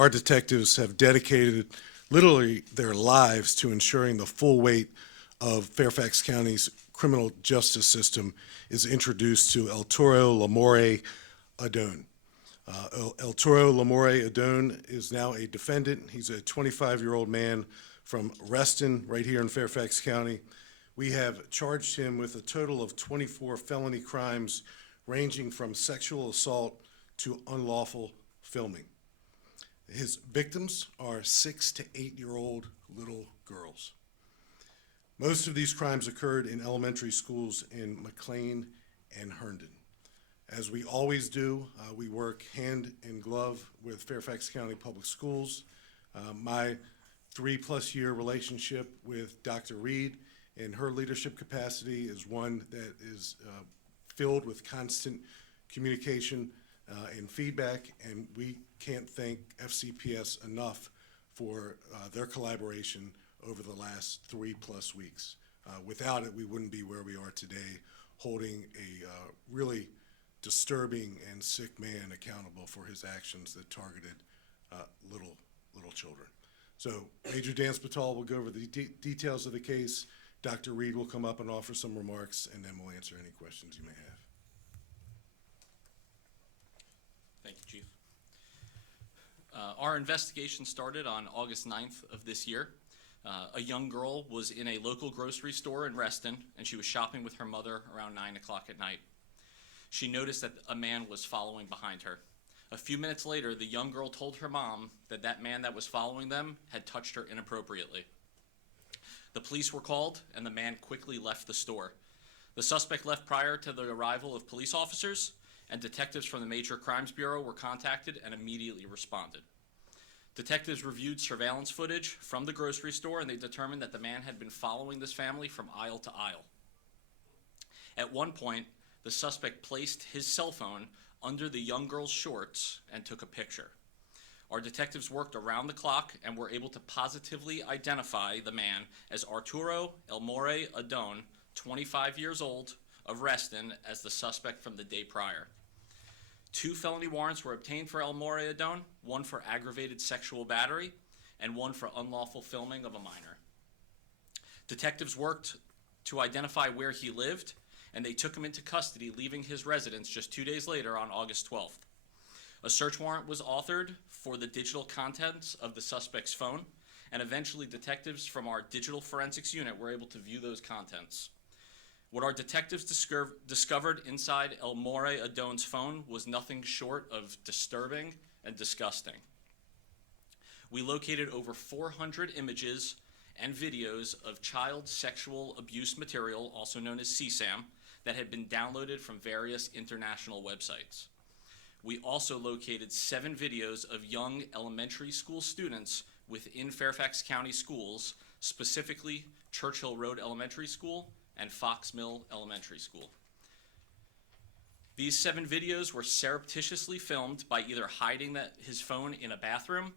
Our detectives have dedicated literally their lives to ensuring the full weight of Fairfax County's criminal justice system is introduced to El Toro Lamore Adone. El Toro Lamore Adone is now a defendant. He's a 25-year-old man from Reston, right here in Fairfax County. We have charged him with a total of 24 felony crimes, ranging from sexual assault to unlawful filming. His victims are 6 to 8-year-old little girls. Most of these crimes occurred in elementary schools in McLean and Herndon. As we always do, we work hand in glove with Fairfax County Public Schools. My 3+ year relationship with Dr. Reed in her leadership capacity is one that is filled with constant communication and feedback, and we can't thank FCPS enough for their collaboration over the last 3+ weeks. Without it, we wouldn't be where we are today, holding a really disturbing and sick man accountable for his actions that targeted little children. So Major Dan Spital will go over the details of the case. Dr. Reed will come up and offer some remarks, and then we'll answer any questions you may have. Thank you, Chief. Our investigation started on August 9th of this year. A young girl was in a local grocery store in Reston, and she was shopping with her mother around 9 o'clock at night. She noticed that a man was following behind her. A few minutes later, the young girl told her mom that that man that was following them had touched her inappropriately. The police were called, and the man quickly left the store. The suspect left prior to the arrival of police officers, and detectives from the Major Crimes Bureau were contacted and immediately responded. Detectives reviewed surveillance footage from the grocery store, and they determined that the man had been following this family from aisle to aisle. At one point, the suspect placed his cell phone under the young girl's shorts and took a picture. Our detectives worked around the clock and were able to positively identify the man as Arturo Elmore Adone, 25 years old, of Reston, as the suspect from the day prior. 2 felony warrants were obtained for Elmore Adone, one for aggravated sexual battery and one for unlawful filming of a minor. Detectives worked to identify where he lived, and they took him into custody, leaving his residence just 2 days later on August 12th. A search warrant was authored for the digital contents of the suspect's phone, and eventually detectives from our digital forensics unit were able to view those contents. What our detectives discovered inside Elmore Adone's phone was nothing short of disturbing and disgusting. We located over 400 images and videos of child sexual abuse material, also known as CSAM, that had been downloaded from various international websites. We also located 7 videos of young elementary school students within Fairfax County schools, specifically Churchill Road Elementary School and Fox Mill Elementary School. These 7 videos were surreptitiously filmed by either hiding his phone in a bathroom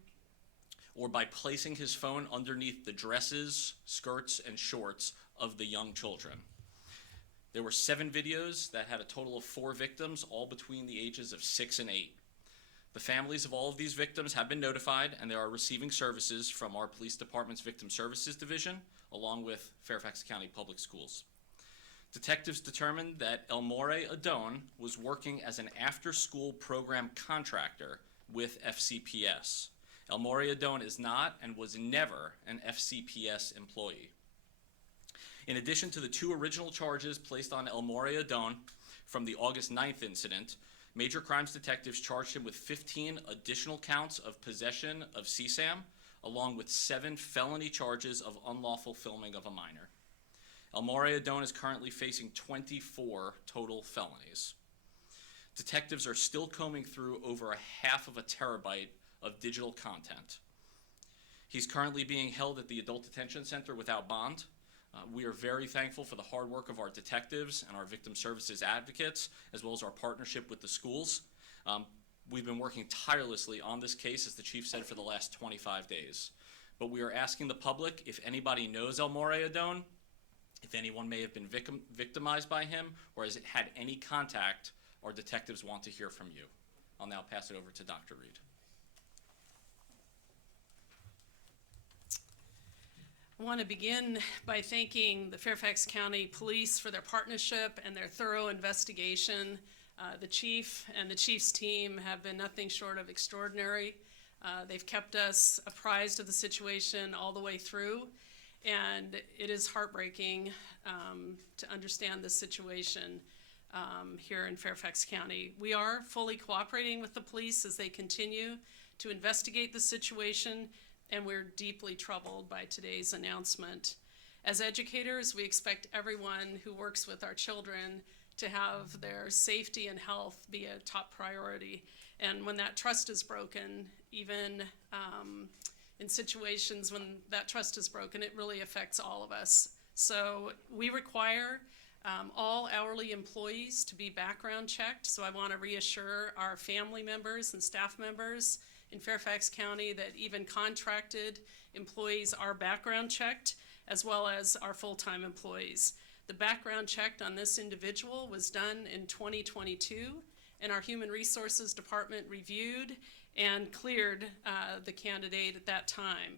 or by placing his phone underneath the dresses, skirts, and shorts of the young children. There were 7 videos that had a total of 4 victims, all between the ages of 6 and 8. The families of all of these victims have been notified, and they are receiving services from our police department's Victim Services Division, along with Fairfax County Public Schools. Detectives determined that Elmore Adone was working as an after-school program contractor with FCPS. Elmore Adone is not and was never an FCPS employee. In addition to the 2 original charges placed on Elmore Adone from the August 9th incident, Major Crimes detectives charged him with 15 additional counts of possession of CSAM, along with 7 felony charges of unlawful filming of a minor. Elmore Adone is currently facing 24 total felonies. Detectives are still combing through over 1/2 terabyte of digital content. He's currently being held at the Adult Detention Center without bond. We are very thankful for the hard work of our detectives and our victim services advocates, as well as our partnership with the schools. We've been working tirelessly on this case, as the chief said, for the last 25 days. But we are asking the public, if anybody knows Elmore Adone, if anyone may have been victimized by him, or has had any contact, our detectives want to hear from you. I'll now pass it over to Dr. Reed. I want to begin by thanking the Fairfax County Police for their partnership and their thorough investigation. The chief and the chief's team have been nothing short of extraordinary. They've kept us apprised of the situation all the way through, and it is heartbreaking to understand the situation here in Fairfax County. We are fully cooperating with the police as they continue to investigate the situation, and we're deeply troubled by today's announcement. As educators, we expect everyone who works with our children to have their safety and health be a top priority. And when that trust is broken, even in situations when that trust is broken, it really affects all of us. So we require all hourly employees to be background checked. So I want to reassure our family members and staff members in Fairfax County that even contracted employees are background checked, as well as our full-time employees. The background check on this individual was done in 2022, and our Human Resources Department reviewed and cleared the candidate at that time.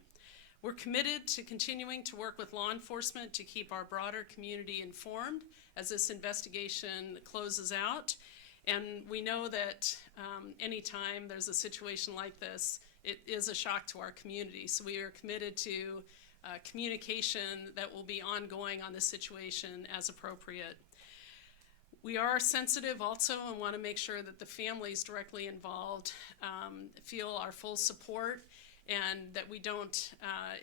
We're committed to continuing to work with law enforcement to keep our broader community informed as this investigation closes out. And we know that anytime there's a situation like this, it is a shock to our community. So we are committed to communication that will be ongoing on this situation as appropriate. We are sensitive also and want to make sure that the families directly involved feel our full support and that we don't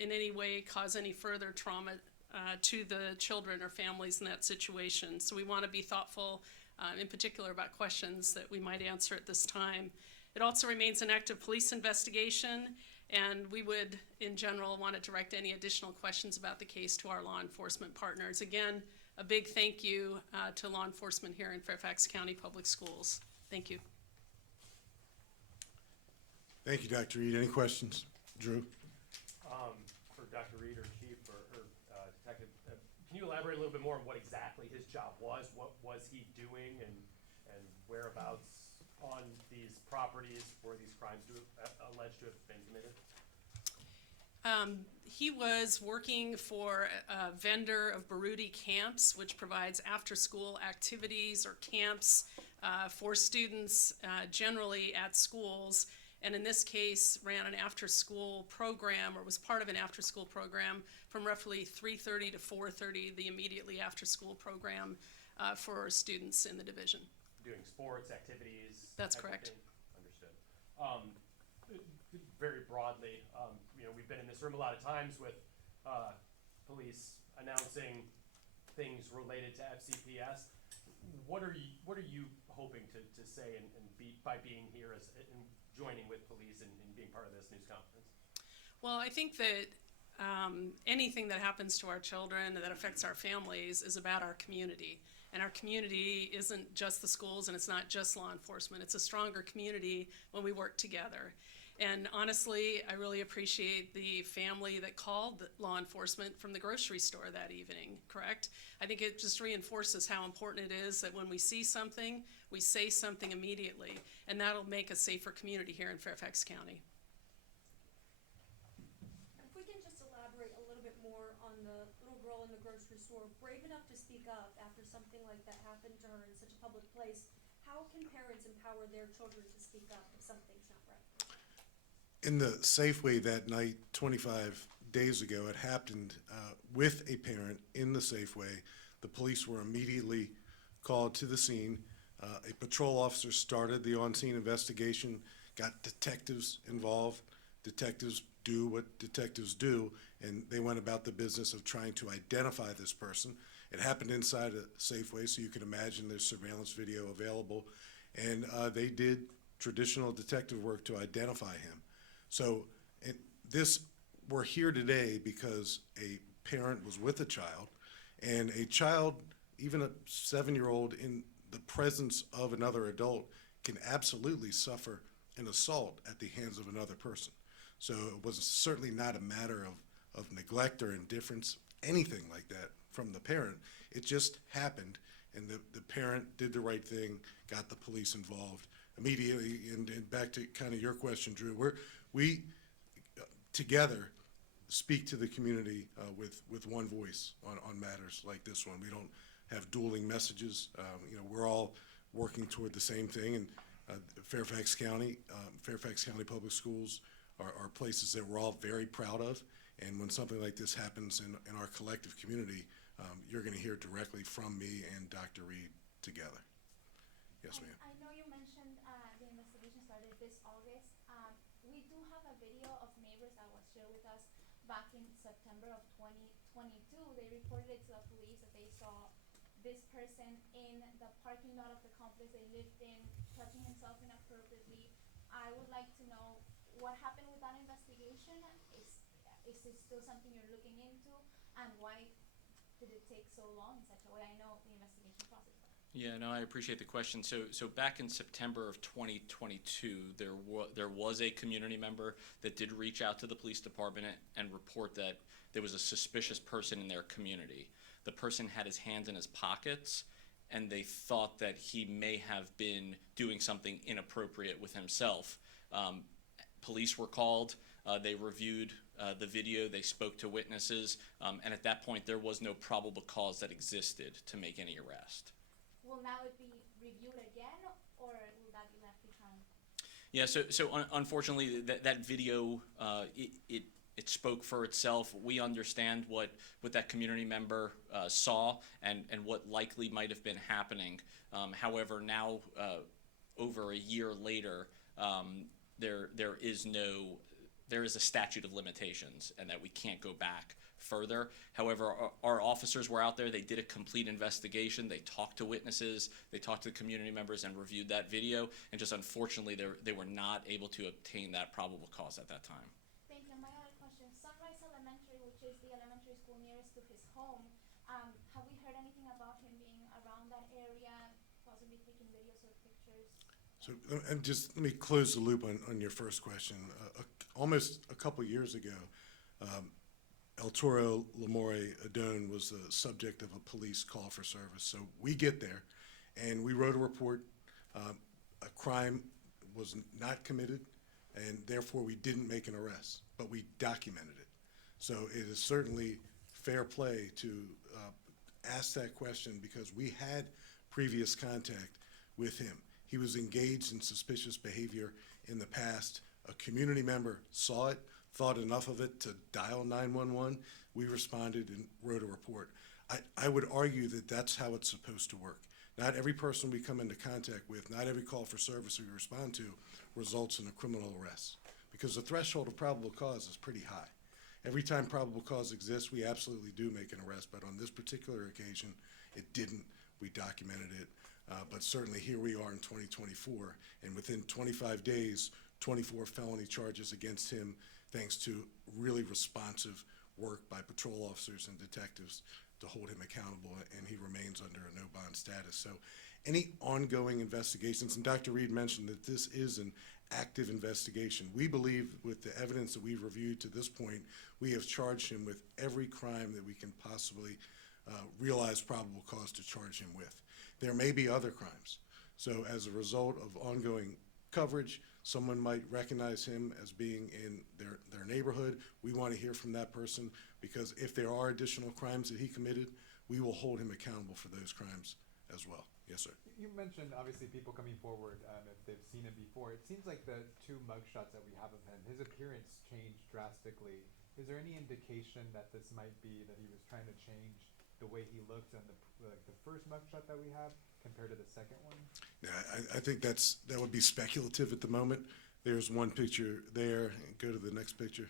in any way cause any further trauma to the children or families in that situation. So we want to be thoughtful in particular about questions that we might answer at this time. It also remains an active police investigation, and we would, in general, want to direct any additional questions about the case to our law enforcement partners. Again, a big thank you to law enforcement here in Fairfax County Public Schools. Thank you. Thank you, Dr. Reed. Any questions? Drew? For Dr. Reed or Chief or Detective, can you elaborate a little bit more on what exactly his job was? What was he doing and whereabouts on these properties where these crimes alleged to have been committed? He was working for a vendor of Baruti Camps, which provides after-school activities or camps for students generally at schools, and in this case ran an after-school program, or was part of an after-school program from roughly 3:30 to 4:30, the immediately after-school program for students in the division. Doing sports, activities? That's correct. Understood. Very broadly, we've been in this room a lot of times with police announcing things related to FCPS. What are you hoping to say and by being here and joining with police and being part of this news conference? Well, I think that anything that happens to our children that affects our families is about our community. And our community isn't just the schools, and it's not just law enforcement. It's a stronger community when we work together. And honestly, I really appreciate the family that called law enforcement from the grocery store that evening, correct? I think it just reinforces how important it is that when we see something, we say something immediately, and that'll make a safer community here in Fairfax County. If we can just elaborate a little bit more on the little girl in the grocery store, brave enough to speak up after something like that happened to her in such a public place. How can parents empower their children to speak up if something's not right? In the Safeway that night, 25 days ago, it happened with a parent in the Safeway. The police were immediately called to the scene. A patrol officer started the on-scene investigation, got detectives involved. Detectives do what detectives do, and they went about the business of trying to identify this person. It happened inside a Safeway, so you can imagine there's surveillance video available, and they did traditional detective work to identify him. So we're here today because a parent was with a child, and a child, even a 7-year-old, in the presence of another adult can absolutely suffer an assault at the hands of another person. So it was certainly not a matter of neglect or indifference, anything like that from the parent. It just happened, and the parent did the right thing, got the police involved immediately. And back to kind of your question, Drew, we together speak to the community with one voice on matters like this one. We don't have dueling messages. We're all working toward the same thing, and Fairfax County Public Schools are places that we're all very proud of. And when something like this happens in our collective community, you're going to hear directly from me and Dr. Reed together. Yes, ma'am. I know you mentioned the investigation started this August. We do have a video of neighbors that was shared with us back in September of 2022. They reported it to the police that they saw this person in the parking lot of the complex they lived in, touching himself inappropriately. I would like to know what happened with that investigation. Is this still something you're looking into, and why did it take so long in such a way? I know the investigation process. Yeah, no, I appreciate the question. So back in September of 2022, there was a community member that did reach out to the police department and report that there was a suspicious person in their community. The person had his hands in his pockets, and they thought that he may have been doing something inappropriate with himself. Police were called. They reviewed the video. They spoke to witnesses, and at that point, there was no probable cause that existed to make any arrest. Will now it be reviewed again, or will that be left behind? Yeah, so unfortunately, that video, it spoke for itself. We understand what that community member saw and what likely might have been happening. However, now, over a year later, there is a statute of limitations, and that we can't go back further. However, our officers were out there. They did a complete investigation. They talked to witnesses. They talked to the community members and reviewed that video. And just unfortunately, they were not able to obtain that probable cause at that time. Thank you. My other question, Sunrise Elementary, which is the elementary school nearest to his home, have we heard anything about him being around that area, possibly taking videos or pictures? So, and just let me close the loop on your first question. Almost a couple years ago, El Toro Lamore Adone was the subject of a police call for service. So we get there, and we wrote a report. A crime was not committed, and therefore we didn't make an arrest, but we documented it. So it is certainly fair play to ask that question, because we had previous contact with him. He was engaged in suspicious behavior in the past. A community member saw it, thought enough of it to dial 911. We responded and wrote a report. I would argue that that's how it's supposed to work. Not every person we come into contact with, not every call for service we respond to results in a criminal arrest, because the threshold of probable cause is pretty high. Every time probable cause exists, we absolutely do make an arrest, but on this particular occasion, it didn't. We documented it. But certainly here we are in 2024, and within 25 days, 24 felony charges against him, thanks to really responsive work by patrol officers and detectives to hold him accountable, and he remains under a no-bond status. So any ongoing investigations, and Dr. Reed mentioned that this is an active investigation. We believe, with the evidence that we've reviewed to this point, we have charged him with every crime that we can possibly realize probable cause to charge him with. There may be other crimes. So as a result of ongoing coverage, someone might recognize him as being in their neighborhood. We want to hear from that person, because if there are additional crimes that he committed, we will hold him accountable for those crimes as well. Yes, sir. You mentioned, obviously, people coming forward if they've seen him before. It seems like the two mugshots that we have of him, his appearance changed drastically. Is there any indication that this might be that he was trying to change the way he looked on the first mugshot that we have compared to the second one? Yeah, I think that would be speculative at the moment. There's one picture there. Go to the next picture.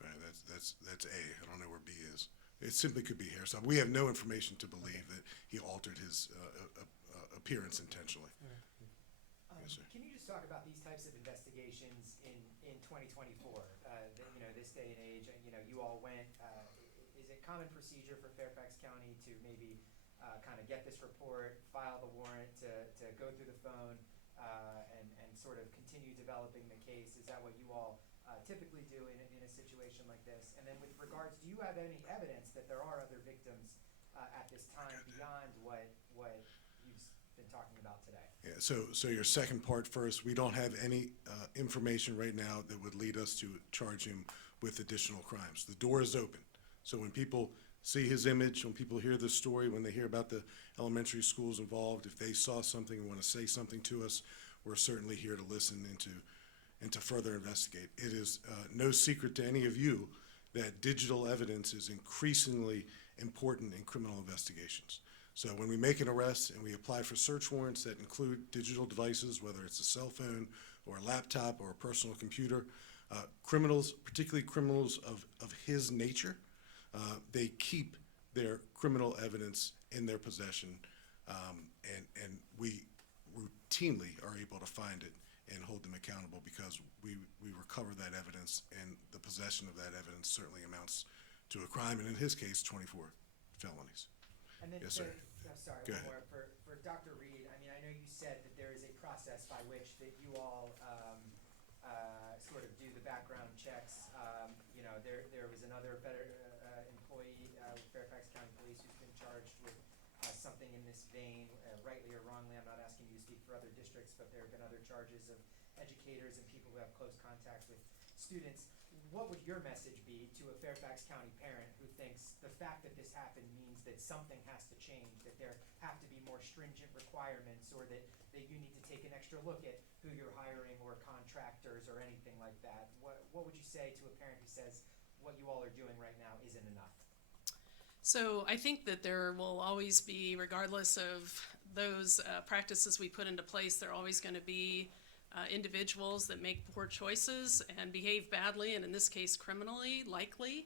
Right, that's A. I don't know where B is. It simply could be hairstyle. We have no information to believe that he altered his appearance intentionally. Yes, sir. Can you just talk about these types of investigations in 2024? This day and age, you all went, is it common procedure for Fairfax County to maybe kind of get this report, file the warrant, to go through the phone and sort of continue developing the case? Is that what you all typically do in a situation like this? And then with regards, do you have any evidence that there are other victims at this time beyond what you've been talking about today. Yeah, so your second part first, we don't have any information right now that would lead us to charge him with additional crimes. The door is open. So when people see his image, when people hear this story, when they hear about the elementary schools involved, if they saw something and want to say something to us, we're certainly here to listen and to further investigate. It is no secret to any of you that digital evidence is increasingly important in criminal investigations. So when we make an arrest and we apply for search warrants that include digital devices, whether it's a cell phone or a laptop or a personal computer, criminals, particularly criminals of his nature, they keep their criminal evidence in their possession, and we routinely are able to find it and hold them accountable because we recover that evidence, and the possession of that evidence certainly amounts to a crime, and in his case, 24 felonies. And then, Yes, sir. Sorry, Go one ahead. more, for Dr. Reed, I mean, I know you said that there is a process by which that you all, sort of do the background checks. You know, there was another employee, with Fairfax County Police who's been charged with, something in this vein, rightly or wrongly. I'm not asking you to speak for other districts, but there have been other charges of educators and people who have close contact with students. What would your message be to a Fairfax County parent who thinks the fact that this happened means that something has to change, that there have to be more stringent requirements, or that you need to take an extra look at who you're hiring or contractors or anything like that? What would you say to a parent who says what you all are doing right now isn't enough? So I think that there will always be, regardless of those practices we put into place, there are always going to be individuals that make poor choices and behave badly, and in this case criminally, likely.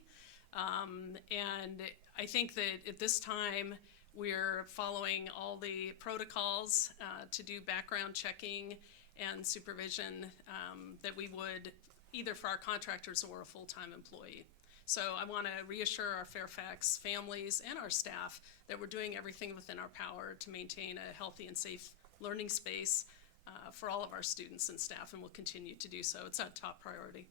And I think that at this time we're following all the protocols to do background checking and supervision that we would either for our contractors or a full-time employee. So I want to reassure our Fairfax families and our staff that we're doing everything within our power to maintain a healthy and safe learning space for all of our students and staff, and we'll continue to do so. It's our top priority.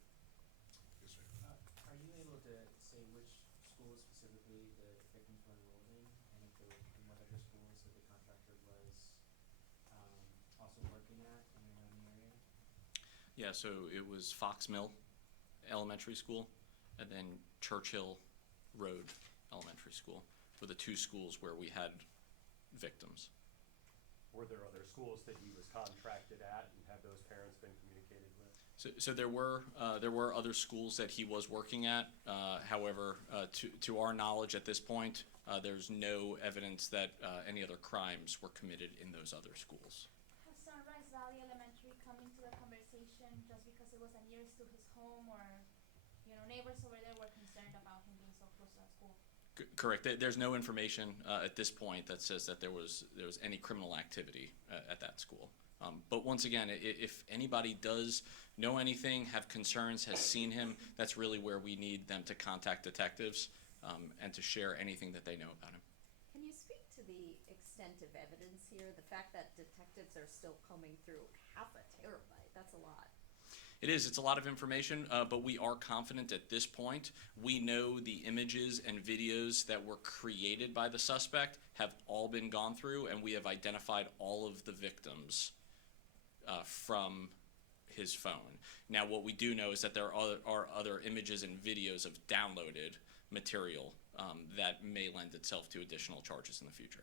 Are you able to say which schools specifically the victims were enrolled in, and if they were in what other schools that the contractor was also working at in the area? Yeah, so it was Fox Mill Elementary School and then Churchill Road Elementary School were the two schools where we had victims. Were there other schools that he was contracted at, and have those parents been communicated with? So there were other schools that he was working at. However, to our knowledge at this point, there's no evidence that any other crimes were committed in those other schools. Has Sunrise Valley Elementary come into the conversation just because it was nearest to his home, or, you know, neighbors over there were concerned about him being so close to that school? Correct. There's no information at this point that says that there was any criminal activity at that school. But once again, if anybody does know anything, have concerns, has seen him, that's really where we need them to contact detectives and to share anything that they know about him. Can you speak to the extent of evidence here? The fact that detectives are still combing through half a terabyte, that's a lot. It is. It's a lot of information, but we are confident at this point. We know the images and videos that were created by the suspect have all been gone through, and we have identified all of the victims from his phone. Now, what we do know is that there are other images and videos of downloaded material that may lend itself to additional charges in the future.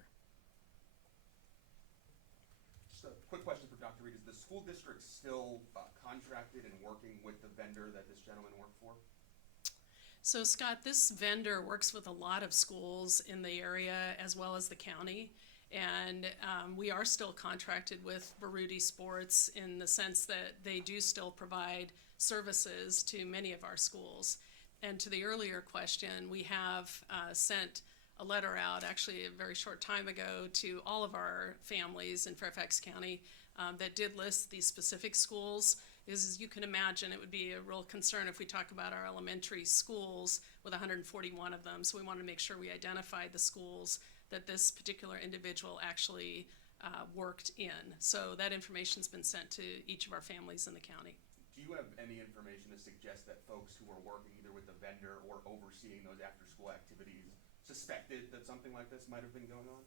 Just a quick question for Dr. Reed. Is the school district still contracted and working with the vendor that this gentleman worked for? So Scott, this vendor works with a lot of schools in the area as well as the county. And we are still contracted with Baruti Sports in the sense that they do still provide services to many of our schools. And to the earlier question, we have sent a letter out actually a very short time ago to all of our families in Fairfax County that did list these specific schools. As you can imagine, it would be a real concern if we talk about our elementary schools with 141 of them. So we wanted to make sure we identified the schools that this particular individual actually worked in. So that information's been sent to each of our families in the county. Do you have any information to suggest that folks who are working either with the vendor or overseeing those after-school activities suspected that something like this might have been going on?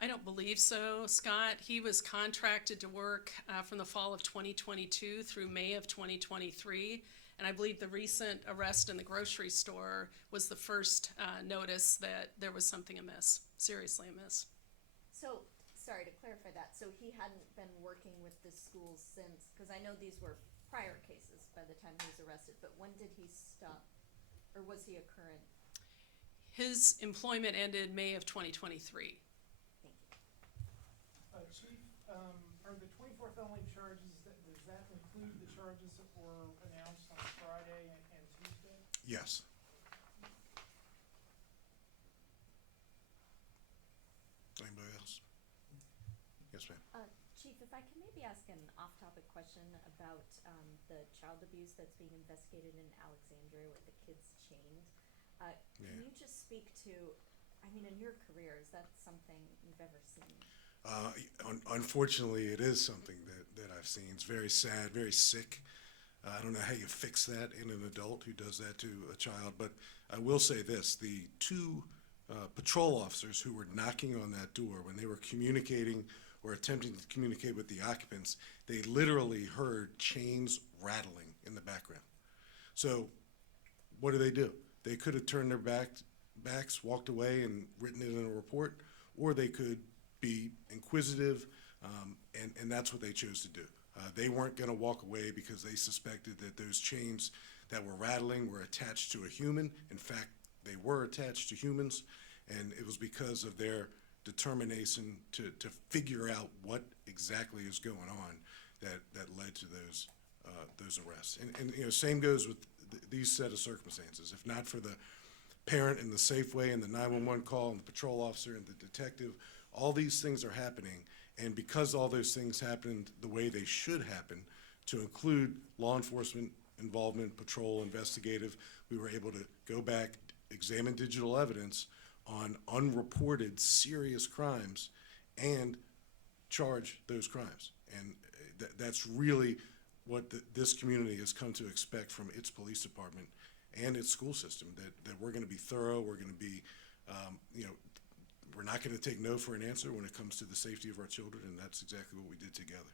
I don't believe so, Scott. He was contracted to work from the fall of 2022 through May of 2023. And I believe the recent arrest in the grocery store was the first notice that there was something amiss, seriously amiss. So, sorry to clarify that, so he hadn't been working with the schools since, because I know these were prior cases by the time he was arrested, but when did he stop? Or was he a current? His employment ended May of 2023. Thank you. Chief, are the 24 felony charges, does that include the charges that were announced on Friday and Tuesday? Yes. Anybody else? Yes, ma'am. Chief, if I can maybe ask an off-topic question about the child abuse that's being investigated in Alexandria with the kids chained. Can Yeah. you just speak to, I mean, in your career, is that something you've ever seen? Unfortunately, it is something that I've seen. It's very sad, very sick. I don't know how you fix that in an adult who does that to a child, but I will say this, the two patrol officers who were knocking on that door when they were communicating or attempting to communicate with the occupants, they literally heard chains rattling in the background. So what do? They could have turned their backs, walked away and written it in a report, or they could be inquisitive, and that's what they chose to do. They weren't going to walk away because they suspected that those chains that were rattling were attached to a human. In fact, they were attached to humans, and it was because of their determination to figure out what exactly is going on that led to those arrests. And you know, same goes with these set of circumstances. If not for the parent and the Safeway and the 911 call and the patrol officer and the detective, all these things are happening. And because all those things happened the way they should happen, to include law enforcement involvement, patrol, investigative, we were able to go back, examine digital evidence on unreported serious crimes and charge those crimes. And that's really what this community has come to expect from its police department and its school system, that we're going to be thorough, we're going to be, we're not going to take no for an answer when it comes to the safety of our children, and that's exactly what we did together.